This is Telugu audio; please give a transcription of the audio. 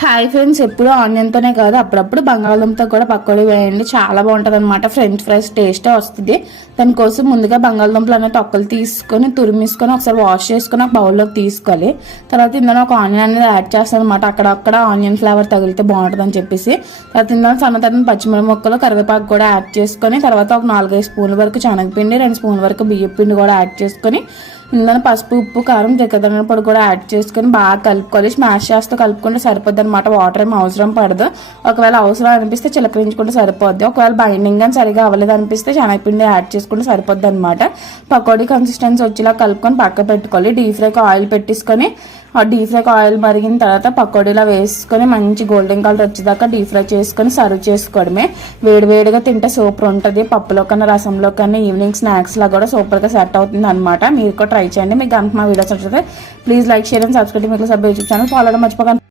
హాయ్ ఫ్రెండ్స్, ఎప్పుడు ఆనియన్తోనే కాదు అప్పుడప్పుడు బంగాళదుంపతో కూడా పకోడీ వేయండి. చాలా బాగుంటుంది అనమాట. ఫ్రెంచ్ ఫ్రైస్ టేస్ట్ వస్తుంది. దానికోసం ముందుగా బంగాళదుంపలు అనే తొక్కలు తీసుకొని తురిమేసుకొని ఒకసారి వాష్ చేసుకొని ఒక బౌల్లోకి తీసుకోవాలి. తర్వాత ఇందులో ఒక ఆనియన్ అనేది యాడ్ చేస్తాను అనమాట. అక్కడక్కడ ఆనియన్ ఫ్లేవర్ తగిలితే బాగుంటుంది అని చెప్పేసి. తర్వాత ఇందులో సన్నతరం పచ్చిమిరపకాయలు ముక్కలు కరివేపాకు కూడా యాడ్ చేసుకొని తర్వాత ఒక 4-5 స్పూన్ల వరకు శనగపిండి 2 స్పూన్ల వరకు బియ్యం పిండి కూడా యాడ్ చేసుకొని ఇందులో పసుపు ఉప్పు కారం జగ్గదన పొడి కూడా యాడ్ చేసుకొని బాగా కలుపుకోవాలి. స్మాష్ చేస్తూ కలుపుకుంటే సరిపోద్ది అనమాట. వాటర్ ఏమి అవసరం పడదు. ఒకవేళ అవసరం అనిపిస్తే చిలకరించుకుంటే సరిపోద్ది. ఒకవేళ బైండింగ్ అని సరిగా అవ్వలేదు అనిపిస్తే శనగపిండి యాడ్ చేసుకుంటే సరిపోద్ది అనమాట. పకోడీ కన్సిస్టెన్సీ వచ్చేలా కలుపుకొని పక్క పెట్టుకోవాలి. డీప్ ఫ్రైకి ఆయిల్ పెట్టేసుకొని డీప్ ఫ్రైకి ఆయిల్ మరిగిన తర్వాత పకోడీలా వేసుకొని మంచి గోల్డెన్ కలర్ వచ్చేదాకా డీప్ ఫ్రై చేసుకొని సర్వ్ చేసుకోవడమే. వేడివేడిగా తింటే సూపర్ ఉంటుంది. పప్పులో కన్నా రసంలో కన్నా ఈవినింగ్ స్నాక్స్ లా కూడా సూపర్గా సెట్ అవుతుంది అనమాట. మీరు కూడా ట్రై చేయండి. మీకు కనుక మా వీడియోస్ వచ్చితే please like share and subscribe. మీకు సబ్ యూట్యూబ్ ఛానల్ ఫాలో అవ్వడం మర్చిపోకండి.